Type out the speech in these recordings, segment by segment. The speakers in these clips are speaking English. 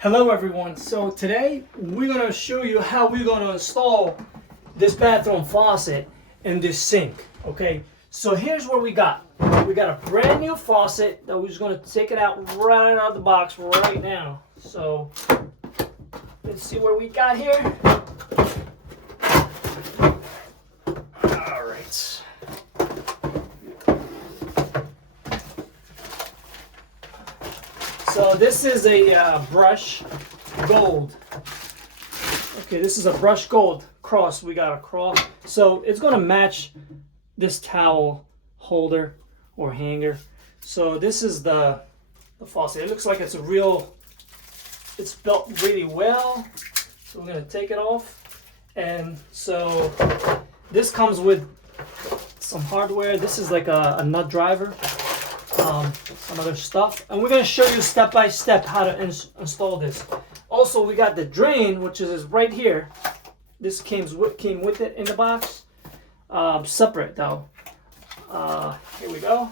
Hello everyone, so today we're going to show you how we're going to install this bathroom faucet in this sink. Okay, so here's what we got. We got a brand new faucet that we're just going to take it out right out of the box right now. So let's see what we got here. Alright. So this is a brush gold. Okay, this is a brush gold cross. We got a cross. So it's going to match this towel holder or hanger. So this is the faucet. It looks like it's it's built really well. So we're going to take it off. And so this comes with some hardware. This is like a nut driver. Some other stuff, and we're going to show you step by step how to install this. Also, we got the drain, which is right here. This came with it in the box, separate though. Here we go.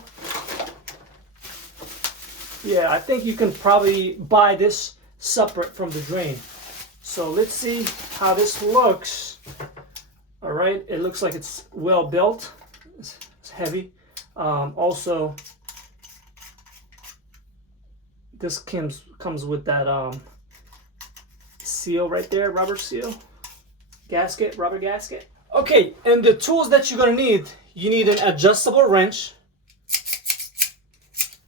Yeah, I think you can probably buy this separate from the drain. So let's see how this looks. All right, it looks like it's well built. It's heavy. Also, this comes with that seal right there, rubber seal, gasket, rubber gasket. Okay, and the tools that you're gonna need, you need an adjustable wrench,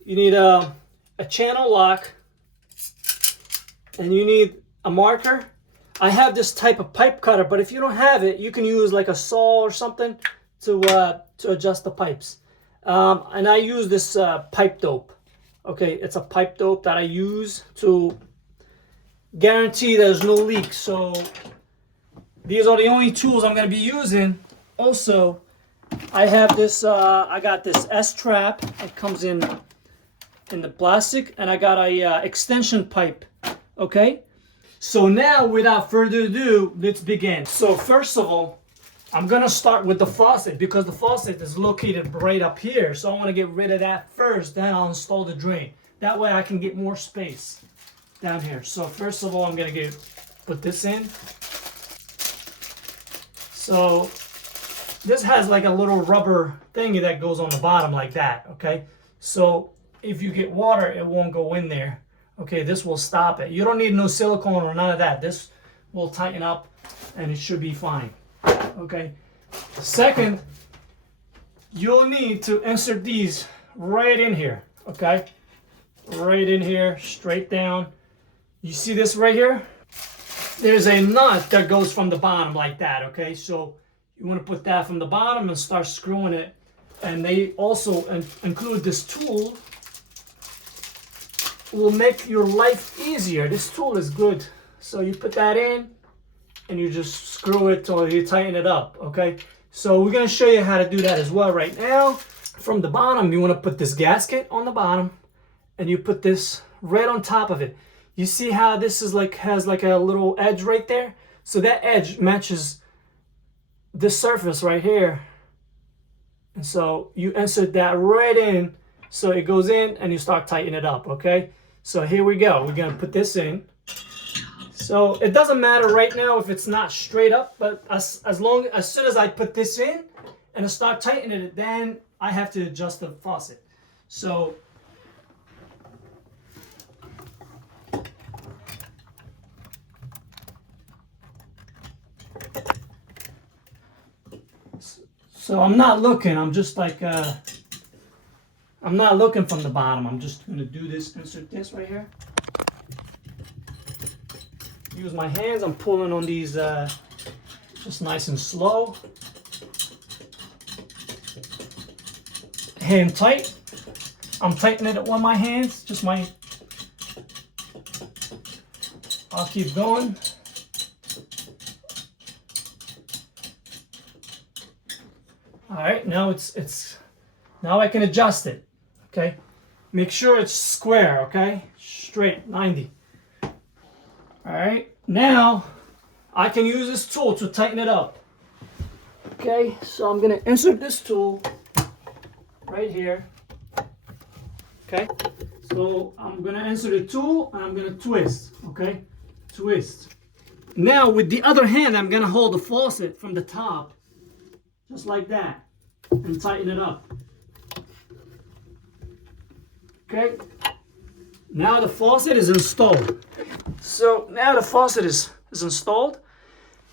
you need a channel lock, and you need a marker. I have this type of pipe cutter, but if you don't have it, you can use like a saw or something to adjust the pipes. And I use this pipe dope. Okay, it's a pipe dope that I use to guarantee there's no leak. So these are the only tools I'm going to be using. Also, I have this, I got this S-trap. It comes in the plastic, and I got a extension pipe. Okay, so now without further ado, let's begin. So first of all, I'm going to start with the faucet because the faucet is located right up here. So I want to get rid of that first, then I'll install the drain. That way I can get more space down here. So first of all, I'm going to put this in. So this has like a little rubber thingy that goes on the bottom like that, okay? So if you get water, it won't go in there. Okay, this will stop it. You don't need no silicone or none of that. This will tighten up and it should be fine. Okay, second, you'll need to insert these right in here. Okay, right in here, straight down. You see this right here? There's a nut that goes from the bottom like that. Okay, so you want to put that from the bottom and start screwing it. And they also include this tool. Will make your life easier. This tool is good. So you put that in and you just screw it till you tighten it up, okay? So we're gonna show you how to do that as well right now. From the bottom, you wanna put this gasket on the bottom and you put this right on top of it. You see how this is has like a little edge right there? So that edge matches this surface right here. And so you insert that right in, so it goes in and you start tightening it up, okay? So here we go, we're gonna put this in. So it doesn't matter right now if it's not straight up, but as soon as I put this in and I start tightening it, then I have to adjust the faucet. So I'm not looking, I'm just like I'm not looking from the bottom. I'm just gonna do this, insert this right here. Use my hands, I'm pulling on these just nice and slow. Hand tight. I'm tightening it with my hands, I'll keep going. All right, now now I can adjust it, okay? Make sure it's square, okay? Straight, 90. All right, now I can use this tool to tighten it up. Okay, so I'm gonna insert this tool right here. Okay, So I'm gonna insert a tool and I'm gonna twist, okay? Twist. Now with the other hand, I'm gonna hold the faucet from the top, just like that, and tighten it up. Okay? Now the faucet is installed. So now the faucet is installed.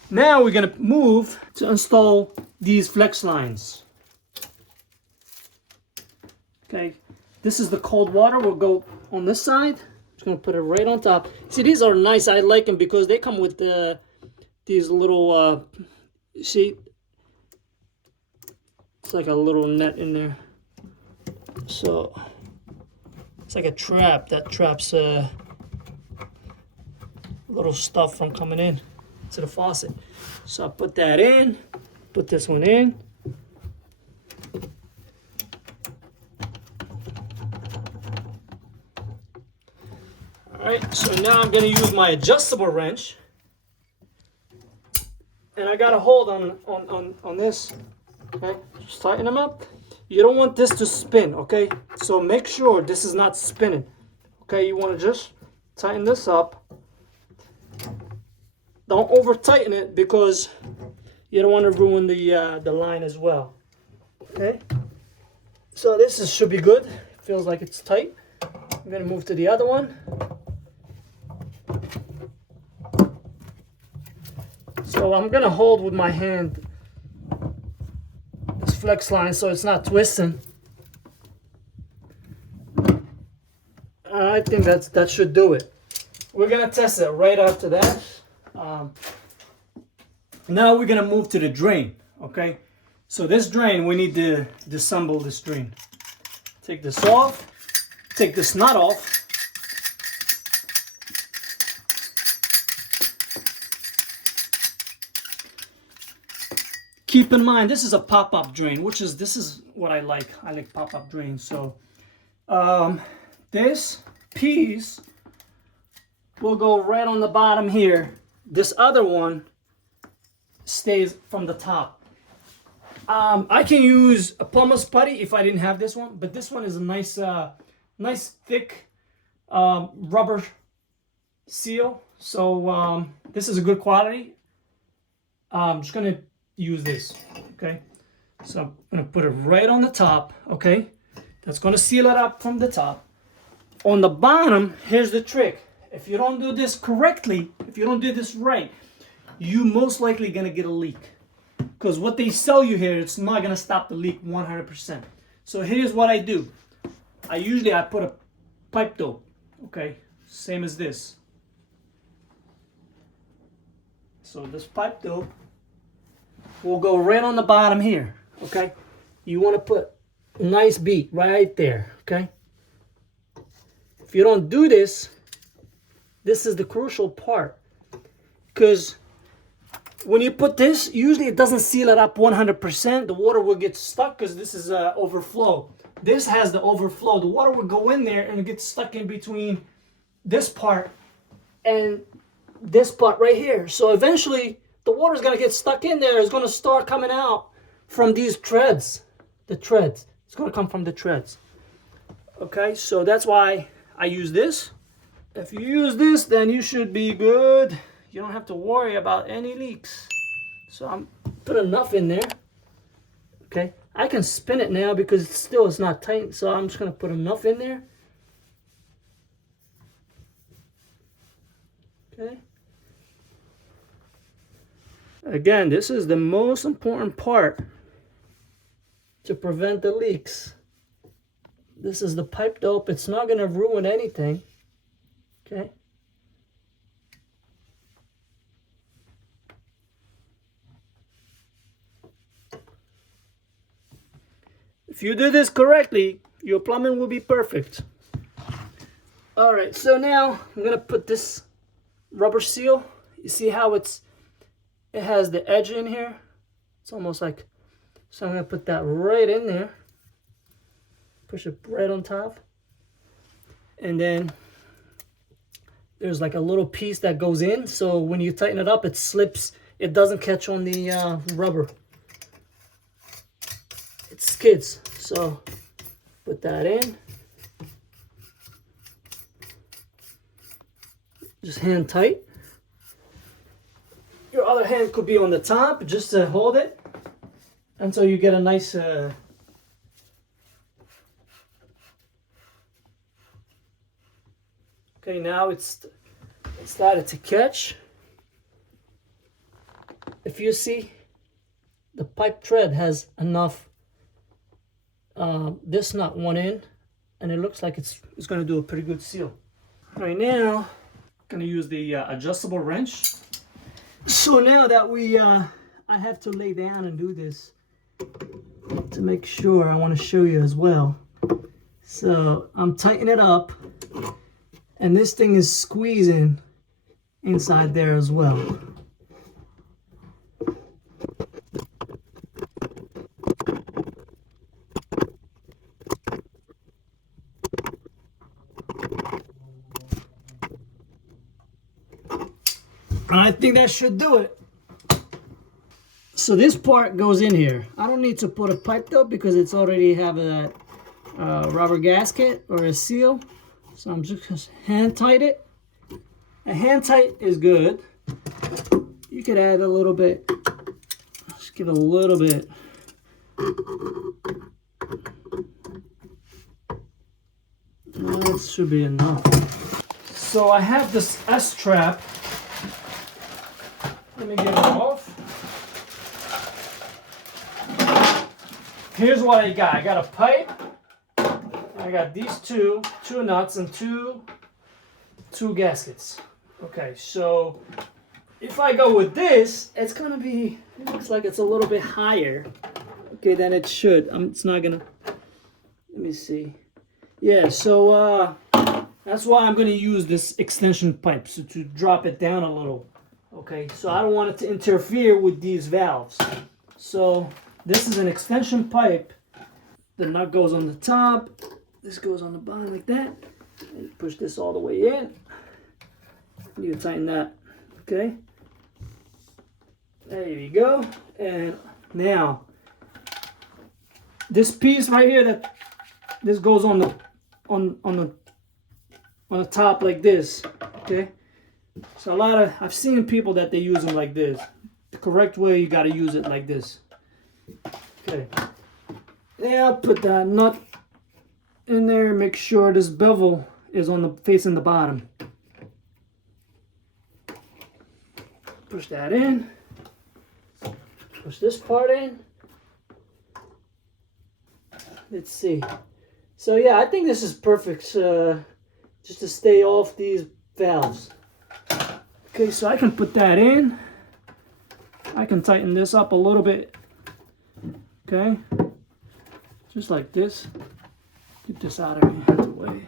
Now we're gonna move to install these flex lines. Okay, this is the cold water. We'll go on this side. Just gonna put it right on top. See, these are nice. I like them because they come with these little. See, it's like a little net in there. So it's like a trap that traps little stuff from coming in to the faucet. So I put that in. Put this one in. Alright, so now I'm going to use my adjustable wrench. And I got a hold on this. Okay, just tighten them up. You don't want this to spin, okay? So make sure this is not spinning. Okay, you want to just tighten this up. Don't over tighten it because you don't want to ruin the line as well. Okay, so this should be good. Feels like it's tight. I'm going to move to the other one. So I'm gonna hold with my hand this flex line so it's not twisting. I think that should do it. We're gonna test it right after that. Now we're gonna move to the drain. Okay, so this drain, we need to disassemble this drain. Take this off. Take this nut off. Keep in mind, this is a pop-up drain, this is what I like. I like pop-up drains. So this piece will go right on the bottom here. This other one stays from the top. I can use a plumber's putty if I didn't have this one, but this one is a nice, nice thick rubber seal. So this is a good quality. I'm just gonna use this. Okay, so I'm gonna put it right on the top. Okay, that's gonna seal it up from the top. On the bottom, here's the trick. If you don't do this correctly, if you don't do this right, you most likely gonna get a leak, because what they sell you here, it's not gonna stop the leak 100%. So here's what I do. I put a pipe dope. Okay, same as this. So this pipe dope will go right on the bottom here. Okay, you want to put a nice bead right there. Okay, if you don't do this, this is the crucial part, because when you put this, usually it doesn't seal it up 100%. The water will get stuck because this is overflow. This has the overflow. The water will go in there and it gets stuck in between this part and this part right here. So eventually the water is going to get stuck in there. It's going to start coming out from these treads. The treads. It's going to come from the treads. Okay, so that's why I use this. If you use this, then you should be good. You don't have to worry about any leaks. So I'm put enough in there. Okay, I can spin it now because it's not tight. So I'm just going to put enough in there. Okay. Again, this is the most important part to prevent the leaks. This is the pipe dope. It's not going to ruin anything. Okay. If you do this correctly, your plumbing will be perfect. All right, so now I'm going to put this rubber seal. You see how it has the edge in here? It's almost like, so I'm going to put that right in there. Push it right on top. And then there's like a little piece that goes in. So when you tighten it up, it slips. It doesn't catch on the rubber. It skids. So put that in. just hand tight. Your other hand could be on the top just to hold it until you get a nice okay, now it started to catch. If you see, the pipe thread has enough this nut one in, and it looks like it's going to do a pretty good seal. Right now, I'm going to use the adjustable wrench. So now that I have to lay down and do this to make sure, I want to show you as well. So I'm tightening it up, and this thing is squeezing inside there as well. I think that should do it. So this part goes in here. I don't need to put a pipe though because it's already have a rubber gasket or a seal. So I'm just hand tight it. A hand tight is good. You could add a little bit. Just give it a little bit. That should be enough. So I have this S-trap. Let me get it off. Here's what I got. I got a pipe. I got these two nuts and two gaskets. Okay, so if I go with this, it's gonna be, it looks like it's a little bit higher, okay, than it should. It's not gonna, let me see. Yeah, so that's why I'm gonna use this extension pipe, so to drop it down a little. Okay, so I don't want it to interfere with these valves. So this is an extension pipe. The nut goes on the top. This goes on the bottom like that. And push this all the way in. You tighten that. Okay. There you go. And now this piece right here, that this goes on the top like this. Okay. So I've seen people that they use them like this. The correct way, you got to use it like this. Okay. Now put that nut in there. Make sure this bevel is facing the bottom. Push that in. Push this part in. Let's see. So yeah, I think this is perfect just to stay off these valves. Okay, so I can put that in. I can tighten this up a little bit. Okay, just like this. Get this out of the way.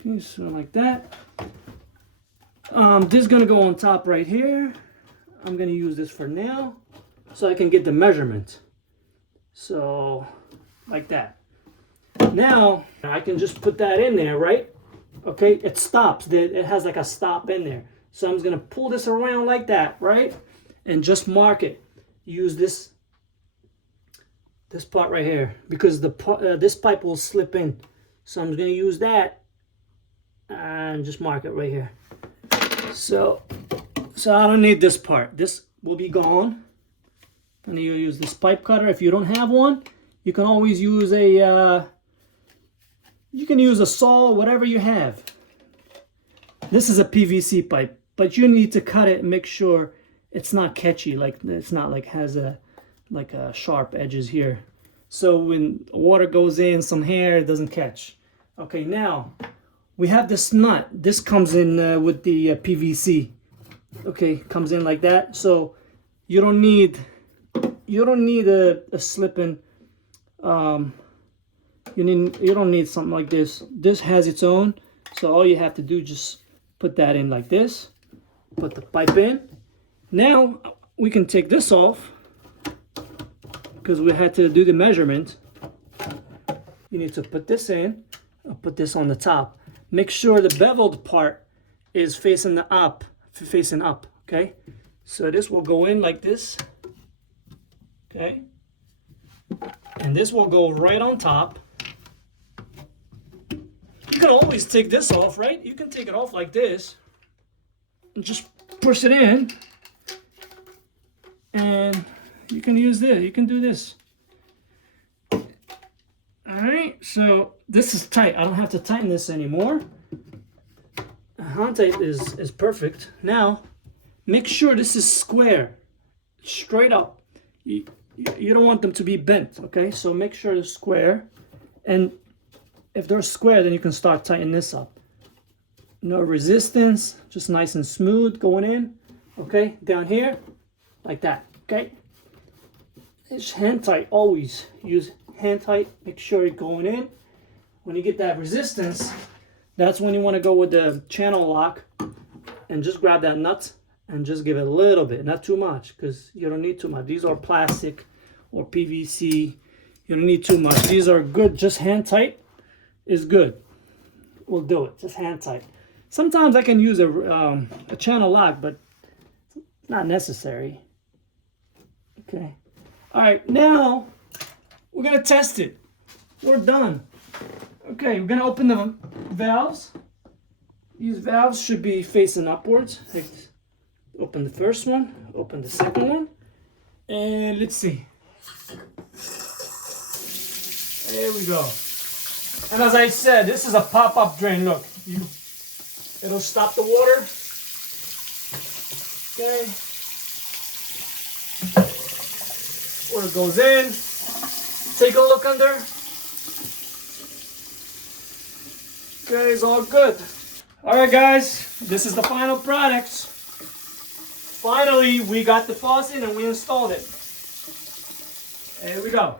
Okay, so like that. This is gonna go on top right here. I'm gonna use this for now, so I can get the measurement. So, like that. Now I can just put that in there, right? Okay, it stops. It has like a stop in there. So I'm just gonna pull this around like that, right? And just mark it. Use this part right here because this pipe will slip in. So I'm just gonna use that and just mark it right here. So I don't need this part. This will be gone. And you use this pipe cutter. If you don't have one, you can always use a saw, whatever you have. This is a PVC pipe, but you need to cut it and make sure it's not catchy, like it's not like has a sharp edges here. So when water goes in, some hair, it doesn't catch. Okay, now we have this nut. This comes in with the PVC. Okay, comes in like that. So you don't need a slip-in. You don't need something like this. This has its own. So all you have to do, just put that in like this. Put the pipe in. Now we can take this off because we had to do the measurement. You need to put this in. I'll put this on the top. Make sure the beveled part is facing up. Okay. So this will go in like this. Okay. And this will go right on top. You can always take this off, right? You can take it off like this, just push it in, and you can use this. You can do this. All right, so this is tight. I don't have to tighten this anymore. Hand tight is perfect. Now, make sure this is square, straight up. You don't want them to be bent, okay? So make sure they're square, and if they're square, then you can start tightening this up. No resistance, just nice and smooth going in, okay? Down here, like that, okay? It's hand tight, always use hand tight. Make sure you're going in. When you get that resistance, that's when you want to go with the channel lock and just grab that nut and just give it a little bit, not too much, because you don't need too much. These are plastic or PVC. You don't need too much. These are good, just hand tight is good. We'll do it, just hand tight. Sometimes I can use a channel lock, but it's not necessary. Okay. All right, now we're gonna test it. We're done. Okay, we're gonna open the valves. These valves should be facing upwards. Open the first one, open the second one, and let's see. There we go. And as I said, this is a pop-up drain. Look, it'll stop the water. Okay. Water goes in. Take a look under. Okay, it's all good. All right, guys, this is the final product. Finally, we got the faucet and we installed it. There we go.